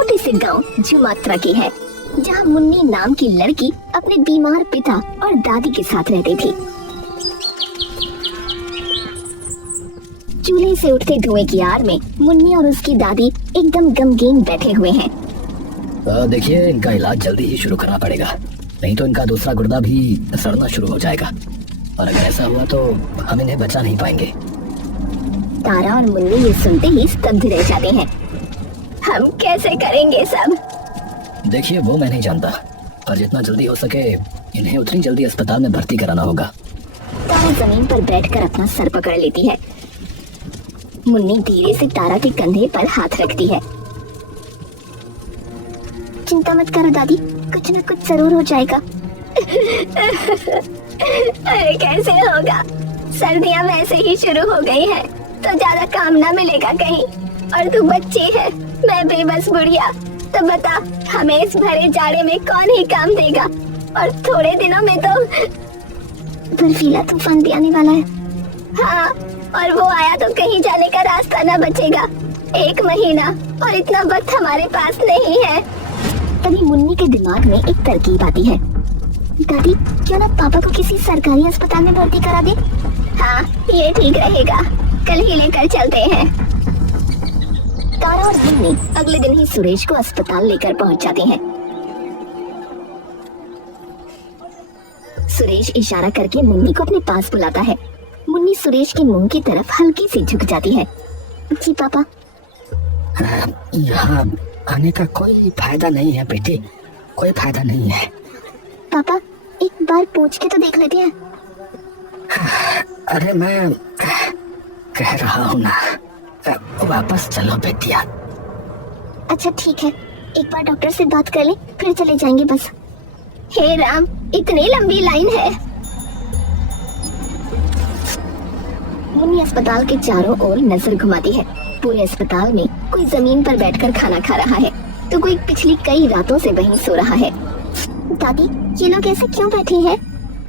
छोटे से गांव जुमात्रा की है, जहां मुन्नी नाम की लड़की अपने बीमार पिता और दादी के साथ रहती थी। चूल्हे से उठते धुएं की आड़ में मुन्नी और उसकी दादी एकदम गमगीन बैठे हुए हैं। देखिए, इनका इलाज जल्दी ही शुरू करना पड़ेगा, नहीं तो इनका दूसरा गुर्दा भी सड़ना शुरू हो जाएगा, और अगर ऐसा हुआ तो हम इन्हें बचा नहीं पाएंगे। तारा और मुन्नी ये सुनते ही स्तब्ध रह जाते हैं। हम कैसे करेंगे सब? देखिए, वो मैं नहीं जानता, पर जितना जल्दी हो सके इन्हें उतनी जल्दी अस्पताल में भर्ती कराना होगा। तारा जमीन पर बैठकर अपना सर पकड़ लेती है। मुन्नी धीरे से तारा के कंधे पर हाथ रखती है। चिंता मत करो दादी, कुछ न कुछ जरूर हो जाएगा। अरे कैसे होगा? सर्दियाँ वैसे ही शुरू हो गई है, तो ज्यादा काम ना मिलेगा कहीं, और तू बच्ची है, मैं बेबस बुढ़िया, तो बता हमें इस भरे जाड़े में कौन ही काम देगा? और थोड़े दिनों में तो बर्फीला तूफान भी आने वाला है। हाँ, और वो आया तो कहीं जाने का रास्ता ना बचेगा। 1 महीना, और इतना वक्त हमारे पास नहीं है। तभी मुन्नी के दिमाग में एक तरकीब आती है। दादी, क्यों ना पापा को किसी सरकारी अस्पताल में भर्ती करा दे? हाँ, ये ठीक रहेगा, कल ही लेकर चलते हैं। तारा और मुन्नी अगले दिन ही सुरेश को अस्पताल लेकर पहुंच जाते हैं। सुरेश इशारा करके मुन्नी को अपने पास बुलाता है। मुन्नी सुरेश के मुंह की तरफ हल्की सी झुक जाती है। जी पापा। यहाँ आने का कोई फायदा नहीं है बेटी, कोई फायदा नहीं है। पापा, एक बार पूछ के तो देख लेते हैं। अरे मैं कह रहा हूँ ना, वापस चलो बेटिया। अच्छा ठीक है, एक बार डॉक्टर से बात कर ले, फिर चले जाएंगे बस। हे राम, इतनी लंबी लाइन है। मुन्नी अस्पताल के चारों ओर नजर घुमाती है। पूरे अस्पताल में कोई जमीन पर बैठकर खाना खा रहा है, तो कोई पिछली कई रातों से वहीं सो रहा है। दादी, ये लोग ऐसे क्यों बैठे हैं?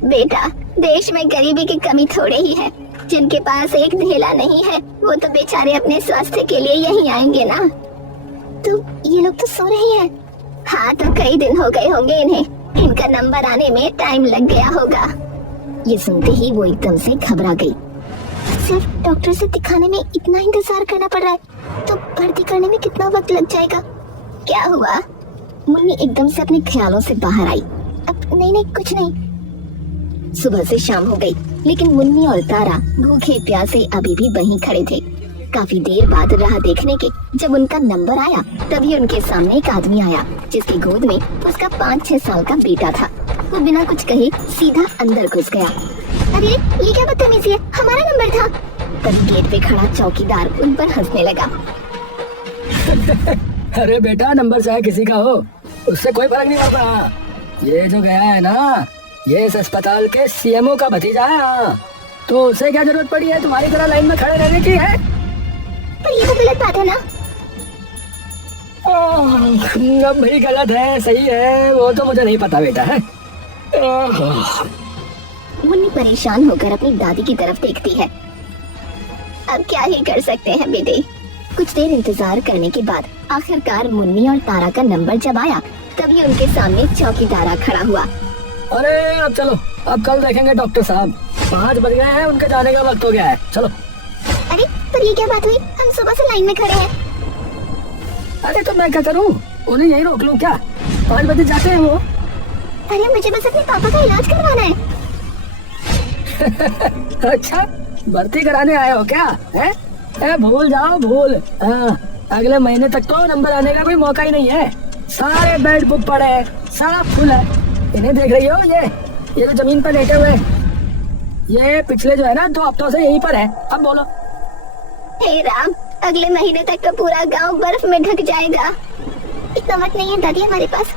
बेटा, देश में गरीबी की कमी थोड़े ही है। जिनके पास एक ढेला नहीं है, वो तो बेचारे अपने स्वास्थ्य के लिए यहीं आएंगे ना। तो ये लोग तो सो रहे हैं। हाँ, तो कई दिन हो गए होंगे इन्हें, इनका नंबर आने में टाइम लग गया होगा। ये सुनते ही वो एकदम से घबरा गई। सिर्फ डॉक्टर से दिखाने में इतना इंतजार करना पड़ रहा है, तो भर्ती करने में कितना वक्त लग जाएगा? क्या हुआ? मुन्नी एकदम से अपने ख्यालों से बाहर आई। अब नहीं, कुछ नहीं। सुबह से शाम हो गई, लेकिन मुन्नी और तारा भूखे प्यासे अभी भी वहीं खड़े थे। काफी देर बाद राह देखने के जब उनका नंबर आया, तभी उनके सामने एक आदमी आया, जिसकी गोद में उसका 5-6 साल का बेटा था। वो बिना कुछ कहे सीधा अंदर घुस गया। अरे ये क्या बदतमीजी है, हमारा नंबर था। तभी गेट पे खड़ा चौकीदार उन पर हंसने लगा। अरे बेटा, नंबर चाहे किसी का हो, उससे कोई फर्क नहीं पड़ता। ये जो गया है ना, ये इस अस्पताल के सीएमओ का भतीजा है। तो उसे क्या जरूरत पड़ी है तुम्हारी तरह लाइन में खड़े रहने की है? पर ये तो गलत बात है ना। अब भी गलत है सही है वो तो मुझे नहीं पता बेटा है। मुन्नी परेशान होकर अपनी दादी की तरफ देखती है। अब क्या ही कर सकते हैं बेटे। कुछ देर इंतजार करने के बाद आखिरकार मुन्नी और तारा का नंबर जब आया, तभी उनके सामने चौकीदार खड़ा हुआ। अरे अब चलो, अब कल देखेंगे डॉक्टर साहब। 5 बज गए हैं, उनके जाने का वक्त हो गया है, चलो। अरे पर ये क्या बात हुई, हम सुबह से लाइन में खड़े हैं। अरे तो मैं क्या करूं, उन्हें यही रोक लूं क्या? 5 बजे जाते हैं वो। अरे मुझे बस अपने पापा का इलाज करवाना है। अच्छा, भर्ती कराने आए हो क्या? है? भूल जाओ भूल। अगले महीने तक तो नंबर आने का कोई मौका ही नहीं है। सारे बेड बुक पड़े हैं, सब फुल है। इन्हें देख रही हो, ये जो जमीन पर लेटे हुए, ये पिछले जो है ना 2 हफ्तों से यहीं पर है। अब बोलो। हे राम, अगले महीने तक तो पूरा गांव बर्फ में ढक जाएगा। इतना वक्त नहीं है दादी हमारे पास।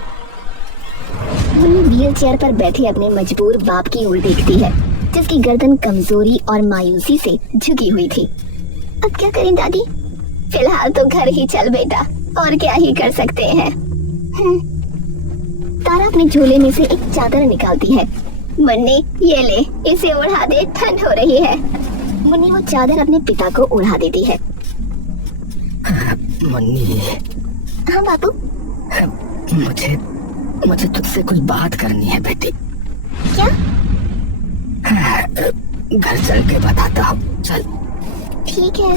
मुन्नी व्हील चेयर पर बैठे अपने मजबूर बाप की ओर देखती है, जिसकी गर्दन कमजोरी और मायूसी से झुकी हुई थी। अब क्या करें दादी? फिलहाल तो घर ही चल बेटा, और क्या ही कर सकते हैं। तारा अपने झोले में से एक चादर निकालती है। मुन्नी ये ले, इसे उड़ा दे, ठंड हो रही है। मुन्नी वो चादर अपने पिता को उड़ा देती है। मुन्नी। हाँ बापू। मुझे मुझे तुझसे कुछ बात करनी है बेटी। क्या? घर चल के बताता हूँ, चल। ठीक है।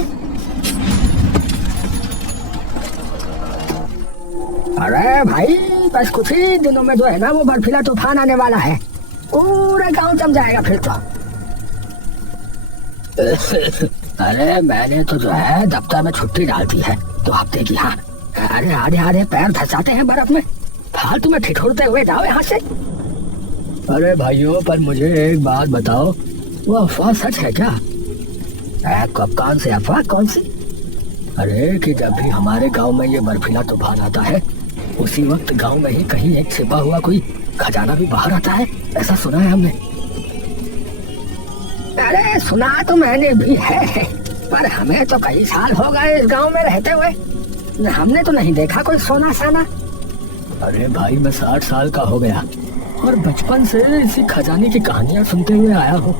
अरे भाई, बस कुछ ही दिनों में जो है ना वो बर्फीला तूफान आने वाला है। पूरा गांव जम जाएगा फिर तो। अरे मैंने तो जो है दफ्तर में छुट्टी डाल दी है 2 हफ्ते की। हाँ, अरे आधे पैर धंसाते हैं बर्फ में, फालतू में ठिठुरते हुए जाओ यहाँ से। अरे भाइयों, पर मुझे एक बात बताओ, वो अफवाह सच है क्या? कब कौन सी अफवाह? कौन सी? अरे कि जब भी हमारे गांव में ये बर्फीला तूफान आता है उसी वक्त गांव में ही कहीं एक छिपा हुआ कोई खजाना भी बाहर आता है, ऐसा सुना है हमने। अरे सुना तो मैंने भी है, पर हमें तो कई साल हो गए इस गांव में रहते हुए, हमने तो नहीं देखा कोई सोना साना। अरे भाई, मैं 60 साल का हो गया और बचपन से इसी खजाने की कहानियां सुनते हुए आया हूँ।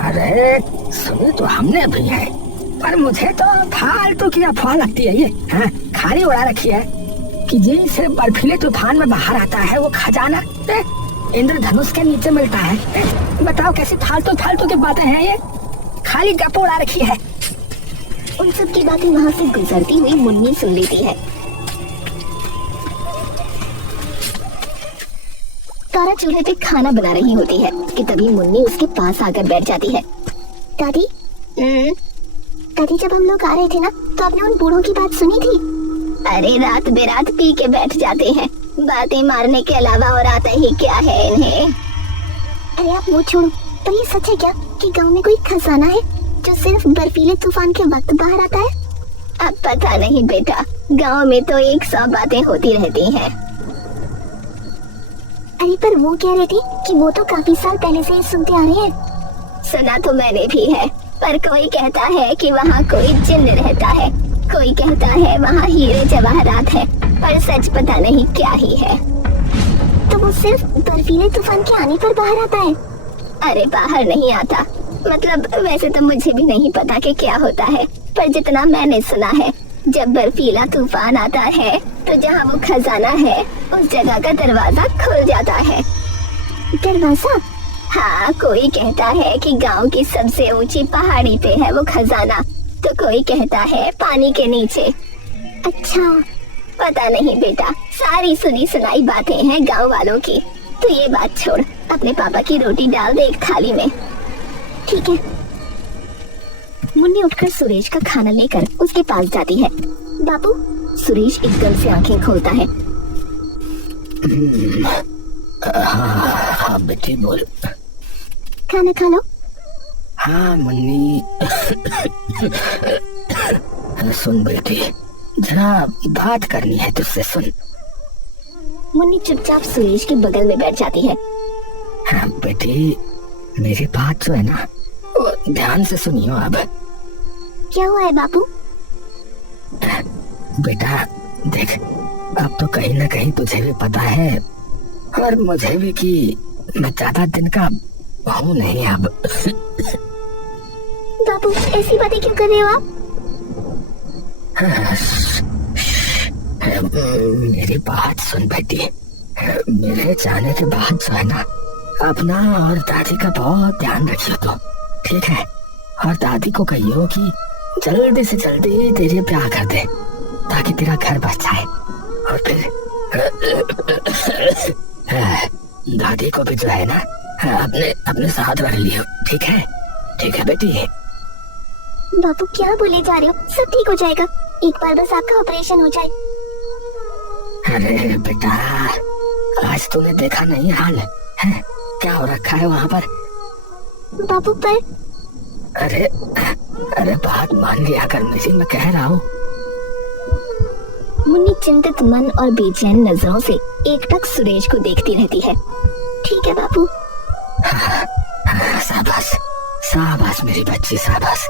अरे सुनी तो हमने भी है, पर मुझे तो फालतू की अफवाह लगती है ये। हाँ, खाली उड़ा रखी है कि जिसे बर्फीले तूफान में बाहर आता है वो खजाना इंद्रधनुष के नीचे मिलता है। बताओ कैसी फालतू की बातें हैं ये, खाली गप उड़ा रखी है। उन सब की बातें वहाँ से गुजरती हुई मुन्नी सुन लेती है। तारा चूल्हे पे खाना बना रही होती है कि तभी मुन्नी उसके पास आकर बैठ जाती है। दादी, दादी, जब हम लोग आ रहे थे ना तो आपने उन बूढ़ों की बात सुनी थी? अरे रात बेरात पी के बैठ जाते हैं, बातें मारने के अलावा और आता ही क्या है इन्हें। अरे आप वो छोड़ो, पर ये सच है क्या कि गांव में कोई खजाना है जो सिर्फ बर्फीले तूफान के वक्त बाहर आता है? अब पता नहीं बेटा, गांव में तो 100 बातें होती रहती हैं। अरे पर वो कह रहे थे कि वो तो काफी साल पहले से ही सुनते आ रहे हैं। सुना तो मैंने भी है, पर कोई कहता है कि वहाँ कोई जिन्न रहता है, कोई कहता है वहाँ हीरे जवाहरात है, पर सच पता नहीं क्या ही है। तो वो सिर्फ बर्फीले तूफान के आने पर बाहर आता है? अरे बाहर नहीं आता, मतलब वैसे तो मुझे भी नहीं पता कि क्या होता है, पर जितना मैंने सुना है जब बर्फीला तूफान आता है तो जहाँ वो खजाना है उस जगह का दरवाजा खुल जाता है। दरवाजा? हाँ, कोई कहता है कि गांव की सबसे ऊंची पहाड़ी पे है वो खजाना, तो कोई कहता है पानी के नीचे। अच्छा, पता नहीं बेटा, सारी सुनी सुनाई बातें हैं गांव वालों की। तो ये बात छोड़, अपने पापा की रोटी डाल दे एक थाली में। ठीक है। मुन्नी उठकर सुरेश का खाना लेकर उसके पास जाती है। बापू, सुरेश एकदम से आंखें खोलता है। हाँ बेटी बोल। खाना खा लो। हाँ मुन्नी। सुन बेटी, जरा बात करनी है तुझसे, सुन। मुन्नी चुपचाप सुरेश के बगल में बैठ जाती है। हाँ बेटी, मेरी बात जो है ना वो ध्यान से सुनियो। अब क्या हुआ है बापू? बेटा देख, अब तो कहीं ना कहीं तुझे भी पता है और मुझे भी कि मैं ज्यादा दिन का हूँ नहीं अब। बापू ऐसी बातें क्यों कर रहे हो आप? मेरी बात सुन बेटी, मेरे जाने के बाद जो है ना अपना और दादी का बहुत ध्यान रखियो तो, ठीक है? और दादी को कहियो कि जल्दी से जल्दी तेरे ब्याह कर दे ताकि तेरा घर बच जाए। और फिर दादी को भी जो है ना अपने साथ रख लियो, ठीक है? ठीक है बेटी। बापू क्या बोले जा रहे हो? सब ठीक हो जाएगा, एक बार बस आपका ऑपरेशन हो जाए। अरे बेटा, आज तूने देखा नहीं हाल है? क्या हो रखा है वहाँ पर? बापू पर अरे बात मान लिया कर मेरी, मैं कह रहा हूँ। मुन्नी चिंतित मन और बेचैन नजरों से एकटक सुरेश को देखती रहती है। ठीक है बापू। शाबाश शाबाश मेरी बच्ची, शाबाश।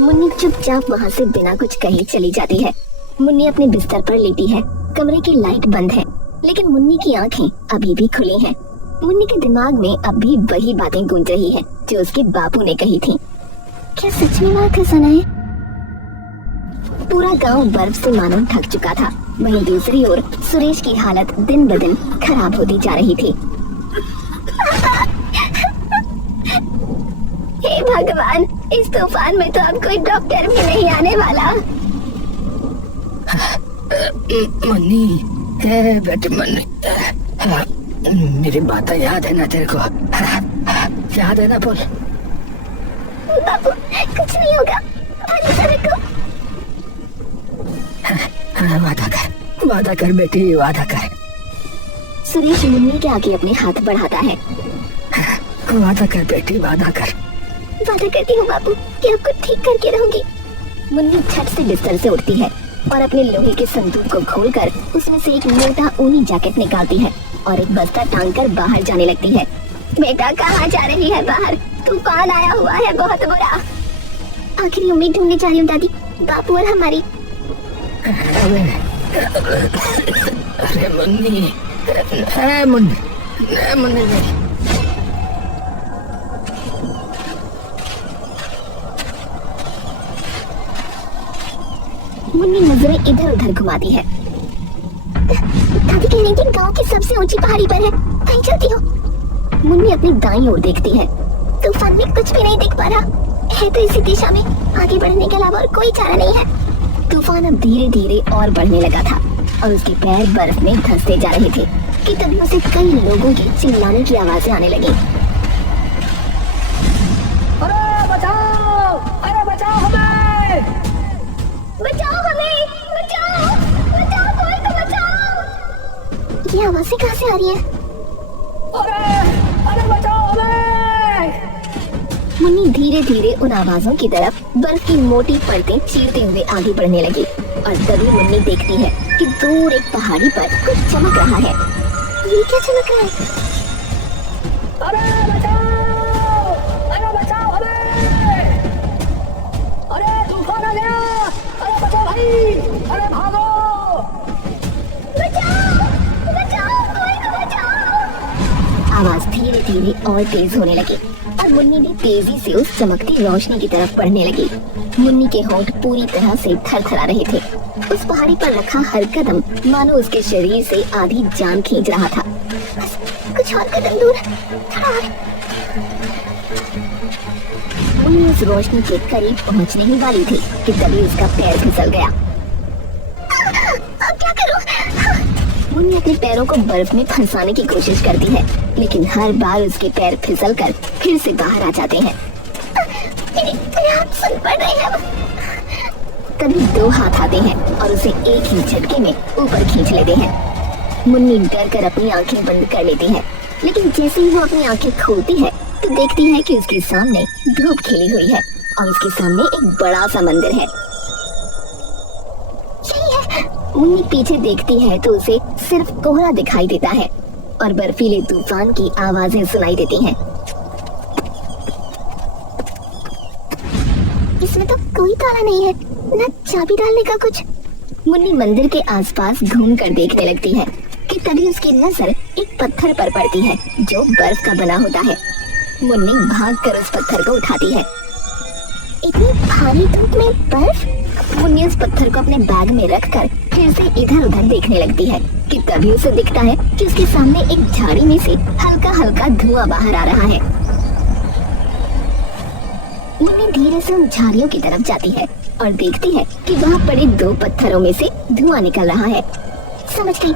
मुन्नी चुपचाप वहाँ से बिना कुछ कहे चली जाती है। मुन्नी अपने बिस्तर पर लेटी है, कमरे की लाइट बंद है, लेकिन मुन्नी की आंखें अभी भी खुली हैं। मुन्नी के दिमाग में अब भी वही बातें गूंज रही है जो उसके बापू ने कही थी। क्या सच में वहाँ खजाना है? पूरा गांव बर्फ से मानो ढक चुका था। वहीं दूसरी ओर सुरेश की हालत दिन ब दिन खराब होती जा रही थी। हे भगवान, इस तूफान में तो अब कोई डॉक्टर भी नहीं आने वाला। मुन्नी, बेटे मुन्नी, मेरी बातें याद है ना तेरे को? याद है ना? बोल। बाबू, कुछ नहीं होगा, भरोसा रखो। वादा कर बेटी, वादा कर। सुरेश मुन्नी के आगे अपने हाथ बढ़ाता है। वादा कर बेटी, वादा कर। वादा करती हूँ बाबू कि आपको ठीक करके रहूंगी। मुन्नी झट से बिस्तर से उठती है और अपने लोहे के संदूक को खोलकर उसमें से एक मोटा ऊनी जैकेट निकालती है और एक बस्ता टांग कर बाहर जाने लगती है। बेटा, कहाँ जा रही है? बाहर तूफान आया हुआ है, बहुत बुरा। आखिरी उम्मीद ढूंढने जा रही हूँ दादी, बापू और हमारी। अरे मुन्नी, मुन्नी मेरी। मुन्नी नजरें इधर उधर घुमाती है। दादी कह रही थी गांव की सबसे ऊंची पहाड़ी पर है, कहीं चलती हो? मुन्नी अपनी दाईं ओर देखती है। तूफान में कुछ भी नहीं दिख पा रहा है, तो इसी दिशा में आगे बढ़ने के अलावा और कोई चारा नहीं है। तूफान अब धीरे धीरे और बढ़ने लगा था और उसके पैर बर्फ में धंसते जा रहे थे कि तभी उसे कई लोगों की चिल्लाने की आवाजें आने लगी। अरे बचाओ, अरे बचाओ हमें, बचाओ हमें, बचाओ, बचाओ, कोई तो बचाओ। ये आवाजें कहाँ से आ रही है? अरे बचाओ हमें। मुन्नी धीरे धीरे उन आवाजों की तरफ बर्फ की मोटी परतें चीरते हुए आगे बढ़ने लगी और तभी मुन्नी देखती है कि दूर एक पहाड़ी पर कुछ चमक रहा है। ये क्या चमक रहा है? अरे बचाओ, अरे बचाओ हमें। अरे तूफान आ गया, अरे बचाओ भाई, अरे भागो। बचाओ, बचाओ, कोई तो बचाओ। आवाज धीरे धीरे और तेज होने लगी और मुन्नी भी तेजी से उस चमकती रोशनी की तरफ बढ़ने लगी। मुन्नी के होंठ पूरी तरह से थरथरा रहे थे। उस पहाड़ी पर रखा हर कदम मानो उसके शरीर से आधी जान खींच रहा था। बस कुछ और कदम दूर, थोड़ा और। मुन्नी उस रोशनी के करीब पहुंचने ही वाली थी कि तभी उसका पैर फिसल गया। अब क्या करूं? मुन्नी अपने पैरों को बर्फ में फंसाने की कोशिश करती है, लेकिन हर बार उसके पैर फिसलकर फिर से बाहर आ जाते हैं। मेरे हाथ सुन पड़ रहे हैं। तभी दो हाथ आते हैं और उसे एक ही झटके में ऊपर खींच लेते हैं। मुन्नी डर कर अपनी आंखें बंद कर लेती है, लेकिन जैसे ही वो अपनी आंखें खोलती है तो देखती है कि उसके सामने धूप खिली हुई है और उसके सामने एक बड़ा सा मंदिर है। मुन्नी पीछे देखती है तो उसे सिर्फ कोहरा दिखाई देता है और बर्फीले तूफान की आवाजें सुनाई देती हैं। इसमें तो कोई ताला नहीं है, न चाबी डालने का कुछ। मुन्नी मंदिर के आसपास घूमकर देखने लगती है कि तभी उसकी नजर एक पत्थर पर पड़ती है जो बर्फ का बना होता है। मुन्नी भागकर उस पत्थर को उठाती है। इतनी भारी धूप में बर्फ? मुन्नी उस पत्थर को अपने बैग में रखकर फिर से इधर उधर देखने लगती है कि तभी उसे दिखता है कि उसके सामने एक झाड़ी में से हल्का हल्का धुआं बाहर आ रहा है। मुन्नी धीरे से उन झाड़ियों की तरफ जाती है और देखती है कि वहाँ पड़े दो पत्थरों में से धुआं निकल रहा है। समझ गई।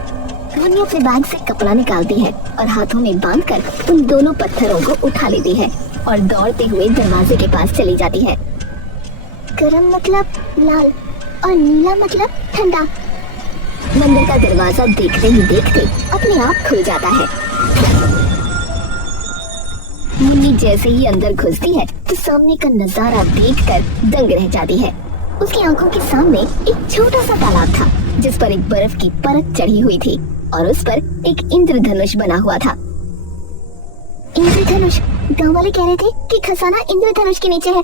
मुन्नी अपने बैग से कपड़ा निकालती है और हाथों में बांधकर उन दोनों पत्थरों को उठा लेती है और दौड़ते हुए दरवाजे के पास चली जाती है। गरम मतलब लाल और नीला मतलब ठंडा। मंदिर का दरवाजा देखते ही देखते अपने आप खुल जाता है। मुन्नी जैसे ही अंदर घुसती है तो सामने का नजारा देखकर दंग रह जाती है। उसकी आंखों के सामने एक छोटा सा तालाब था जिस पर एक बर्फ की परत चढ़ी हुई थी और उस पर एक इंद्रधनुष बना हुआ था। इंद्रधनुष? गांव वाले कह रहे थे कि खजाना इंद्रधनुष के नीचे है।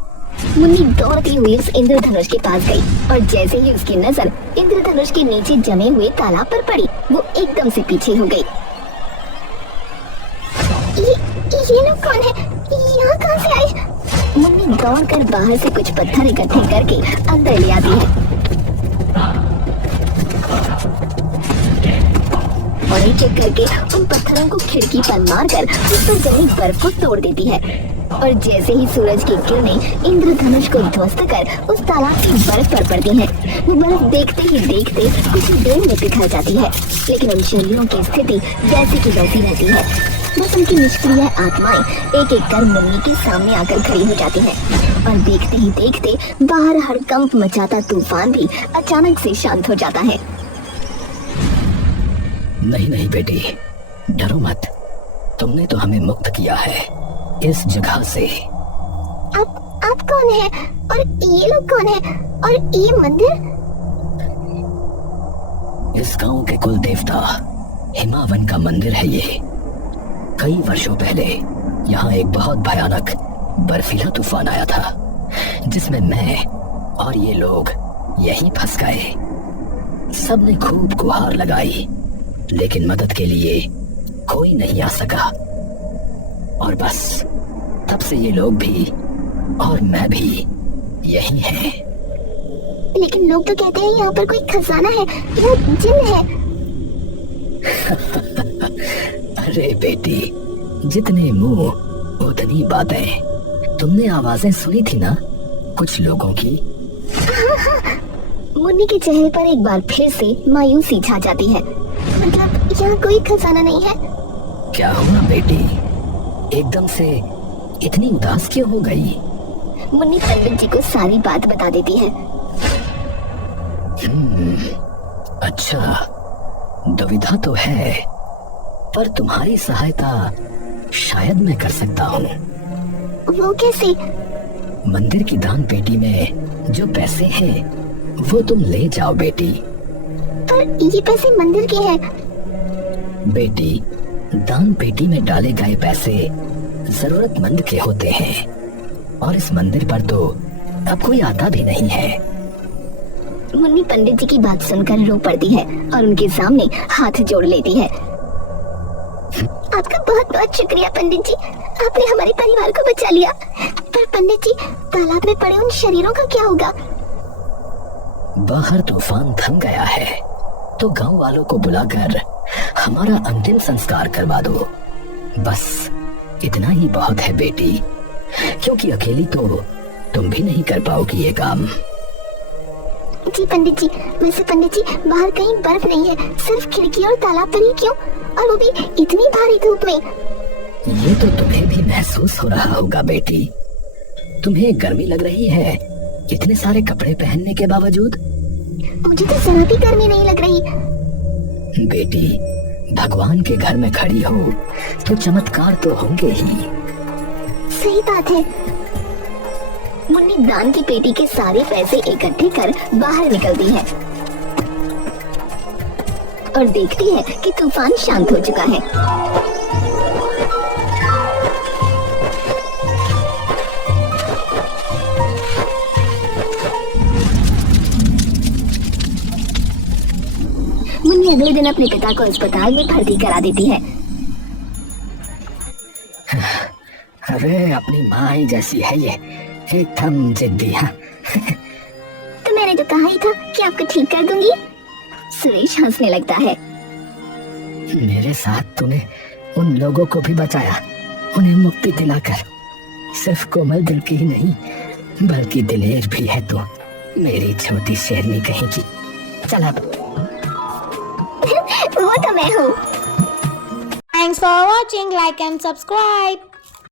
मुन्नी दौड़ती हुई उस इंद्रधनुष के पास गई और जैसे ही उसकी नजर इंद्रधनुष के नीचे जमे हुए तालाब पर पड़ी वो एकदम से पीछे हो गई। ये लोग कौन है? यहाँ कहाँ से आए? मुन्नी दौड़कर बाहर से कुछ पत्थर इकट्ठे करके अंदर ले आती है। और एक एक करके उन पत्थरों को खिड़की पर मारकर उस पर जमी बर्फ को तोड़ देती है। और जैसे ही सूरज की किरणें इंद्रधनुष को ध्वस्त कर उस तालाब की बर्फ पर पड़ती हैं, वो बर्फ देखते ही देखते कुछ ही देर में पिघल जाती है। लेकिन उन शरीरों की स्थिति वैसी की वैसी रहती है। बस उनकी निष्क्रिय आत्माएं एक एक कर मुन्नी के सामने आकर खड़ी हो जाती हैं। और देखते ही देखते बाहर हड़कंप मचाता तूफान भी अचानक से शांत हो जाता है। नहीं नहीं बेटी, डरो मत। तुमने तो हमें मुक्त किया है इस जगह से। आप कौन है और ये लोग कौन है और ये मंदिर? इस गांव के कुल देवता हिमावन का मंदिर है ये। कई वर्षों पहले यहाँ एक बहुत भयानक बर्फीला तूफान आया था, जिसमें मैं और ये लोग यहीं फंस गए। सबने खूब गुहार लगाई, लेकिन मदद के लिए कोई नहीं आ सका। और बस तब से ये लोग भी और मैं भी यही हैं। लेकिन लोग तो कहते हैं यहाँ पर कोई खजाना है या जिन है। अरे बेटी, जितने मुंह उतनी बातें। तुमने आवाजें सुनी थी ना कुछ लोगों की? मुन्नी के चेहरे पर एक बार फिर से मायूसी छा जाती है। मतलब यहाँ कोई खजाना नहीं है? क्या हुआ बेटी, एकदम से इतनी उदास क्यों हो गई? मुन्नी पंडित जी को सारी बात बता देती है। अच्छा, दुविधा तो है, पर तुम्हारी सहायता शायद मैं कर सकता हूँ। वो कैसे? मंदिर की दान पेटी में जो पैसे हैं वो तुम ले जाओ बेटी। पर ये पैसे मंदिर के हैं। बेटी, दान पेटी में डाले गए पैसे जरूरतमंद के होते हैं, और इस मंदिर पर तो अब कोई आता भी नहीं है। मुन्नी पंडित जी की बात सुनकर रो पड़ती है और उनके सामने हाथ जोड़ लेती है। आपका बहुत बहुत शुक्रिया पंडित जी, आपने हमारे परिवार को बचा लिया। पर पंडित जी, तालाब में पड़े उन शरीरों का क्या होगा? बाहर तूफान थम गया है, तो गांव वालों को बुलाकर हमारा अंतिम संस्कार करवा दो। बस इतना ही बहुत है बेटी, क्योंकि अकेली तो तुम भी नहीं कर पाओगी ये काम। जी पंडित जी, वैसे पंडित जी बाहर कहीं बर्फ नहीं है, सिर्फ खिड़की और तालाब पर ही क्यों, और वो भी इतनी भारी धूप में? ये तो तुम्हें भी महसूस हो रहा होगा बेटी। तुम्हें गर्मी लग रही है इतने सारे कपड़े पहनने के बावजूद। मुझे तो जरा भी गर्मी नहीं लग रही। बेटी, भगवान के घर में खड़ी हो तो चमत्कार तो होंगे ही। सही बात है। मुन्नी दान की पेटी के सारे पैसे इकट्ठे कर बाहर निकलती है और देखती है कि तूफान शांत हो चुका है। मुन्नी अगले दिन अपने पिता को अस्पताल में भर्ती करा देती है। अरे अपनी माँ ही जैसी है ये, एकदम जिद्दी। हाँ तो मैंने तो कहा ही था कि आपको ठीक कर दूंगी। सुरेश हंसने लगता है। मेरे साथ तूने उन लोगों को भी बचाया, उन्हें मुक्ति दिलाकर। सिर्फ कोमल दिल की ही नहीं बल्कि दिलेर भी है तू, मेरी छोटी शेरनी कहेगी। चल अब। वो तो मैं हूँ। Thanks for watching, like and subscribe.